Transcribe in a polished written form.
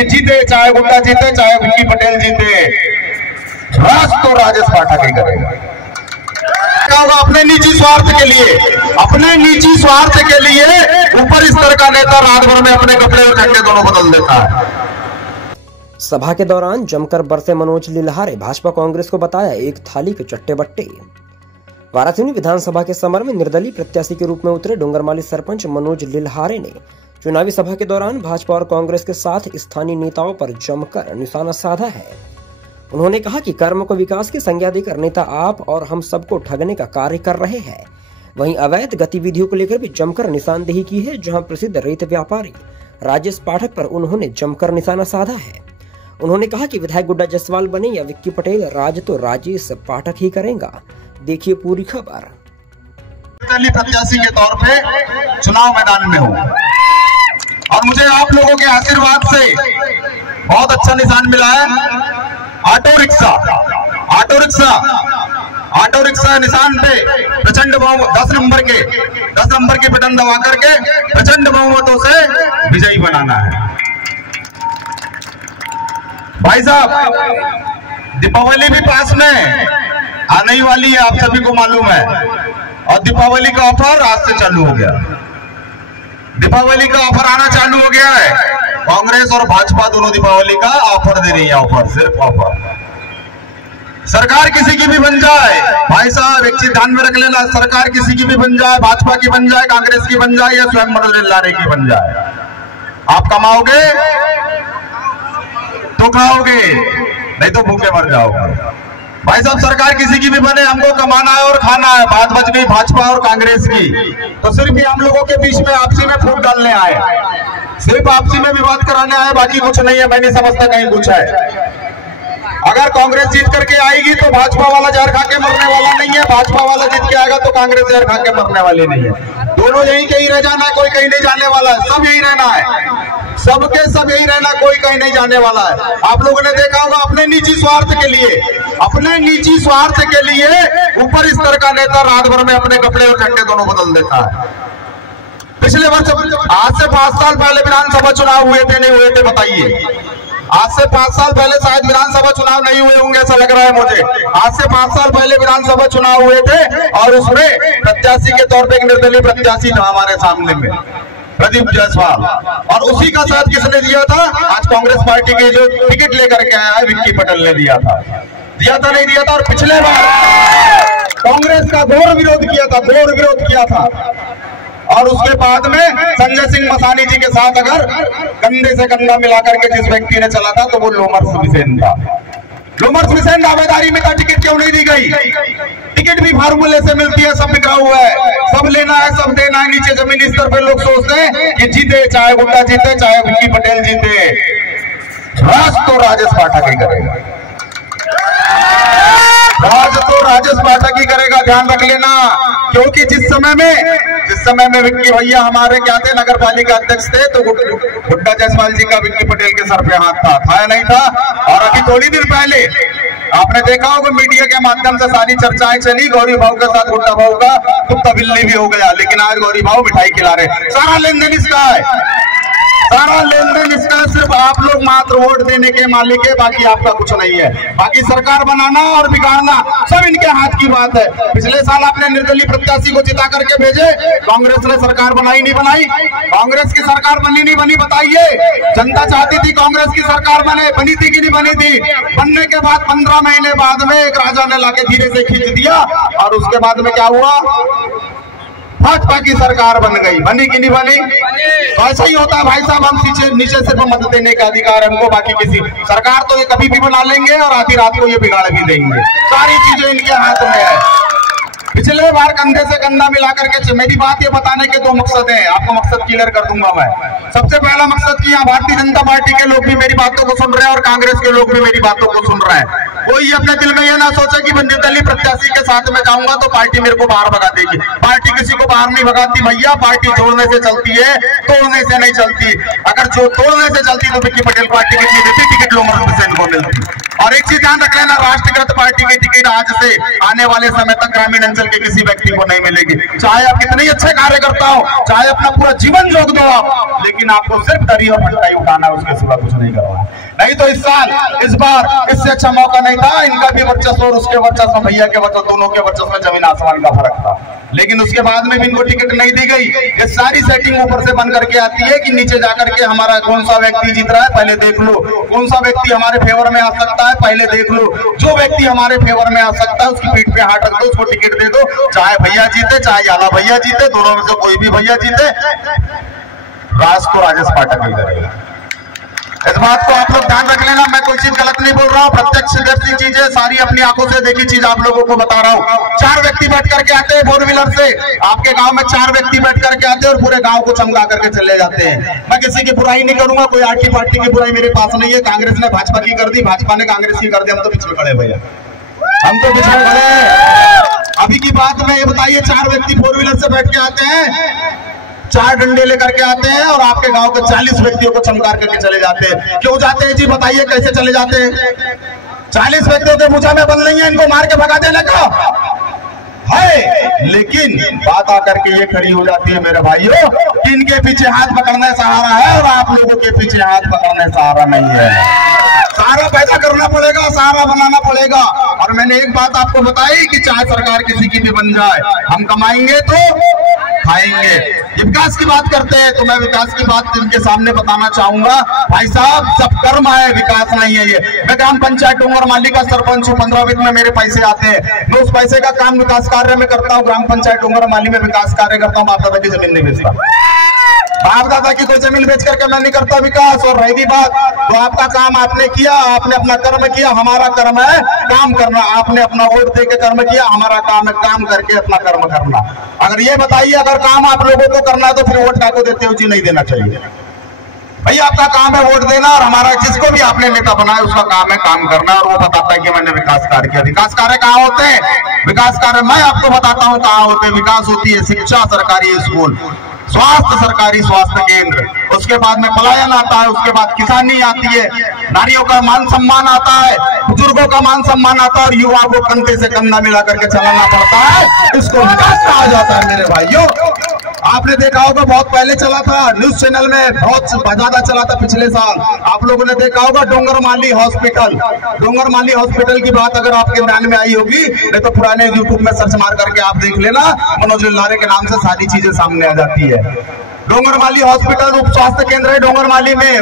कि जीते चाहे गुड्डा जीते चाहे विक्की पटेल जीते, राज तो राजेश पाठक ही करेगा। अपने निजी स्वार्थ के लिए, अपने निजी स्वार्थ के लिए ऊपर स्तर का नेता रात भर में अपने कपड़े और झंडे दोनों बदल देता है। सभा के दौरान जमकर बरसे मनोज लिल्हारे भाजपा कांग्रेस को बताया एक थाली के चट्टे बट्टे। वाराणसी विधानसभा के समर में निर्दलीय प्रत्याशी के रूप में उतरे डोंगरमाली सरपंच मनोज लिल्हारे ने चुनावी सभा के दौरान भाजपा और कांग्रेस के साथ स्थानीय नेताओं पर जमकर निशाना साधा है। उन्होंने कहा कि कर्म को विकास की संज्ञा देकर नेता आप और हम सबको ठगने का कार्य कर रहे हैं। वहीं अवैध गतिविधियों को लेकर भी जमकर निशानदेही की है, जहां प्रसिद्ध रेत व्यापारी राजेश पाठक पर उन्होंने जमकर निशाना साधा है। उन्होंने कहा कि विधायक गुड्डा जायसवाल बने या विक्की पटेल, राज तो राजेश पाठक ही करेगा। देखिए पूरी खबर। प्रत्याशी के तौर पे चुनाव मैदान में हूँ और मुझे आप लोगों के आशीर्वाद से बहुत अच्छा निशान मिला है। ऑटो रिक्शा निशान पे प्रचंड बहुमत 10 नंबर के बटन दबा करके प्रचंड बहुमतों से विजयी बनाना है। भाई साहब, दीपावली भी पास में आने ही वाली है, आप सभी को मालूम है, और दीपावली का ऑफर आज से चालू हो गया। दीपावली का ऑफर आना चालू हो गया है। कांग्रेस और भाजपा दोनों दीपावली का ऑफर दे रही है, ऑफर, सिर्फ ऑफर। सरकार किसी की भी बन जाए, भाई साहब एक चीज ध्यान में रख लेना, सरकार किसी की भी बन जाए, भाजपा की बन जाए, कांग्रेस की बन जाए या स्वयं मनोज लिल्हारे की बन जाए, आप कमाओगे तो खाओगे, नहीं तो भूखे मर जाओगे। भाई साहब सरकार किसी की भी बने, हमको कमाना है और खाना है। बात बच गई भाजपा और कांग्रेस की, तो सिर्फ ही हम लोगों के बीच में आपसी में फूट डालने आए, सिर्फ आपसी में विवाद कराने आए, बाकी कुछ नहीं है। मैं नहीं समझता कहीं कुछ है। अगर कांग्रेस जीत करके आएगी तो भाजपा वाला जहर खा के मरने वाला नहीं है, भाजपा वाला जीत के आएगा तो कांग्रेस जहर खा के मरने वाली नहीं है। दोनों यही कहीं रह जाना है, कोई कहीं नहीं जाने वाला है, सब यही रहना है, सबके सब यही रहना, कोई कहीं नहीं जाने वाला है। आप लोगों ने देखा होगा अपने निजी स्वार्थ के लिए, अपने निजी स्वार्थ के लिए ऊपर स्तर का नेता रात भर में अपने कपड़े और झंडे दोनों बदल देता है। पिछले वर्ष आज से 5 साल पहले विधानसभा चुनाव हुए थे, नहीं हुए थे बताइए? आज से 5 साल पहले शायद विधानसभा चुनाव नहीं हुए होंगे, ऐसा लग रहा है मुझे। आज से 5 साल पहले विधानसभा चुनाव हुए थे और उसमें प्रत्याशी के तौर पे एक निर्दलीय प्रत्याशी था हमारे सामने में, प्रदीप जायसवाल, और उसी का साथ किसने दिया था? आज कांग्रेस पार्टी के जो टिकट लेकर के आया है विक्की पटेल ने दिया था, नहीं दिया था। और पिछले बार कांग्रेस का घोर विरोध किया था, और उसके बाद में संजय सिंह मसानी जी के साथ अगर कंधे से कंधा मिलाकर के जिस व्यक्ति ने चला था तो वो लोमर्स बिसेन था। लोमर्स बिसेन दावेदारी में था, टिकट क्यों नहीं दी गई? टिकट भी फार्मूले से मिलती है, सब बिखरा हुआ है, सब लेना है, सब देना है। नीचे जमीनी स्तर पे लोग सोचते हैं कि जीते चाहे गुड्डा जीते चाहे विक्की पटेल जीते, राज तो राजेश पाठक ही करेगा, राज तो राजेश पाठक ही करेगा, ध्यान रख लेना। क्योंकि जिस समय में विक्की भैया हमारे क्या थे, नगर पालिका अध्यक्ष थे, तो गुड्डा जायसवाल जी का विक्की पटेल के सर पे हाथ था या नहीं था? और अभी थोड़ी देर पहले आपने देखा होगा मीडिया के माध्यम से सारी चर्चाएं चली, गौरी भाव के साथ गुड्डा भाव का कुत्ता बिल्ली भी हो गया, लेकिन आज गौरी भाव मिठाई खिला रहे। सारा लेन देन इसका है, सारा लेन देन इसका, सिर्फ आप लोग मात्र वोट देने के मालिक है, बाकी आपका कुछ नहीं है। बाकी सरकार बनाना और बिगाड़ना सब इनके हाथ की बात है। पिछले साल आपने निर्दलीय प्रत्याशी को जिता करके भेजे, कांग्रेस ने सरकार बनाई नहीं बनाई? कांग्रेस की सरकार बनी नहीं बनी बताइए? जनता चाहती थी कांग्रेस की सरकार बनी थी कि नहीं बनी थी? बनने के बाद 15 महीने बाद में एक राजा ने लाके धीरे से खींच दिया, और उसके बाद में क्या हुआ? भाजपा की सरकार बन गई। बनी कि नहीं बनी? तो ऐसा ही होता है भाई साहब, हम नीचे सिर्फ मत देने का अधिकार है हमको, बाकी किसी सरकार तो ये कभी भी बना लेंगे और आधी रात को ये बिगाड़ भी देंगे। सारी चीजें इनके हाथ में है। पिछले बार कंधे से कंधा मिला करके, मेरी बात ये बताने के 2 मकसद है, आपको मकसद क्लियर कर दूंगा मैं। सबसे पहला मकसद कि यहाँ भारतीय जनता पार्टी के लोग भी मेरी बातों को सुन रहे हैं और कांग्रेस के लोग भी मेरी बातों को सुन रहे हैं। कोई अपने दिल में ये ना सोचे कि मैं निर्दलीय प्रत्याशी के साथ में जाऊंगा तो पार्टी मेरे को बाहर भगा देगी। पार्टी किसी को बाहर नहीं भगाती भैया, पार्टी जोड़ने से चलती है, तोड़ने से नहीं चलती। अगर जो तोड़ने से चलती तो विक्की पटेल पार्टी की टिकट लोमर्स बिसेन को मिलती। और एक चीज ध्यान रख लेना, राष्ट्रीयकृत पार्टी की टिकट आज से आने वाले समय तक ग्रामीण अंचल के किसी व्यक्ति को नहीं मिलेगी। चाहे आप कितने अच्छे कार्य करता हो, चाहे अपना पूरा जीवन झोंक दो आप, लेकिन आपको सिर्फ दरी और फटाई उठाना है, उसके सिवा कुछ नहीं करना। नहीं तो इस बार इससे अच्छा मौका नहीं था। इनका भी वर्चस्व और उसके वर्चस्व, भैया के वर्चस्व, दोनों के वर्चस्व में जमीन आसमान का फर्क था। लेकिन उसके बाद में भी इनको टिकट नहीं दी गई। ये सारी सेटिंग ऊपर से बन करके आती है कि नीचे जाकर के हमारा कौन सा व्यक्ति जीत रहा है पहले देख लो, कौन सा व्यक्ति हमारे फेवर में आ सकता है पहले देख लो। जो व्यक्ति हमारे फेवर में आ सकता है उसकी पीठ पे हाथ रख दो, उसको टिकट दे दो, चाहे भैया जीते चाहे याला भैया जीते, दोनों में से कोई भी भैया जीते, राज को राजेश पाठक ही करेगा। इस बात को आप लोग ध्यान रख लेना। मैं कोई चीज गलत नहीं बोल रहा हूँ, प्रत्यक्षदर्शी चीजें, सारी अपनी आंखों से देखी चीज आप लोगों को बता रहा हूँ। 4 व्यक्ति बैठ करके आते हैं 4 व्हीलर से, आपके गांव में 4 व्यक्ति बैठ करके आते हैं और पूरे गांव को चमका करके चले जाते हैं। मैं किसी की बुराई नहीं करूंगा, कोई आर्टी पार्टी की बुराई मेरे पास नहीं है। कांग्रेस ने भाजपा की कर दी, भाजपा ने कांग्रेस की कर दी, हम तो पिछले खड़े भैया, हम तो पिछले खड़े। अभी की बात में ये बताइए, 4 व्यक्ति 4 व्हीलर से बैठ के आते हैं, 4 डंडे लेकर के आते हैं और आपके गांव के 40 व्यक्तियों को चमकार करके चले जाते हैं। क्यों जाते हैं जी बताइए, कैसे चले जाते हैं? 40 व्यक्तियों के मुझा में बंद नहीं है इनको मार के भगा देने का है। लेकिन बात आकर के ये खड़ी हो जाती है मेरे भाइयों कि इनके पीछे हाथ पकड़ने सहारा है और आप लोगों के पीछे हाथ पकड़ने सहारा नहीं है। सहारा पैदा करना पड़ेगा, सहारा बनाना पड़ेगा। और मैंने एक बात आपको बताई कि चाहे सरकार किसी की भी बन जाए, हम कमाएंगे तो खाएंगे। विकास की बात करते हैं तो मैं विकास की बात इनके सामने बताना चाहूंगा। भाई साहब, सब कर्म है, विकास नहीं है ये। मैं ग्राम पंचायत डोंगरमाली का सरपंच हूँ, 15 वित्त में मेरे पैसे आते हैं। मैं उस पैसे का काम विकास कार्य में करता हूँ। ग्राम पंचायत डोंगरमाली में विकास कार्य करता हूँ। बाप दादा की जमीन नहीं बेचता, बाप दादा की कोई जमीन बेच करके मैं नहीं करता विकास। और रही बात, तो आपका काम आपने किया, आपने अपना कर्म किया, हमारा कर्म है काम करना। आपने अपना वोट दे के कर्म किया, हमारा काम है काम करके अपना कर्म करना। अगर ये बताइए, अगर काम आप लोगों को करना है तो फिर वोट काको देते हो जी? नहीं देना चाहिए भैया, आपका काम है वोट देना। और हमारा जिसको भी आपने नेता बनाया उसका काम है काम करना, और वो बताता है कि मैंने विकास कार्य किया। विकास कार्य कहाँ होते हैं? विकास कार्य मैं आपको बताता हूँ कहाँ होते हैं। विकास होती है शिक्षा, सरकारी स्कूल, स्वास्थ्य, सरकारी स्वास्थ्य केंद्र, उसके बाद में पलायन आता है, उसके बाद किसानी आती है, नारियों का मान सम्मान आता है, बुजुर्गों का मान सम्मान आता है, और युवा को कंधे से कंधा मिला करके चलाना पड़ता है। इसको विकास कहा जाता है मेरे भाइयों। आपने देखा होगा बहुत पहले चला था, न्यूज चैनल में बहुत ज्यादा चला था पिछले साल। आप लोगों ने देखा होगा डोंगरमाली हॉस्पिटल। डोंगरमाली हॉस्पिटल की बात अगर आपके ध्यान में आई होगी, नहीं तो पुराने यूट्यूब में सर्च मार करके आप देख लेना, मनोज लिल्लारे के नाम से सारी चीजें सामने आ जाती है। डोंगरमाली हॉस्पिटल उप स्वास्थ्य केंद्र है डोंगरमाली में।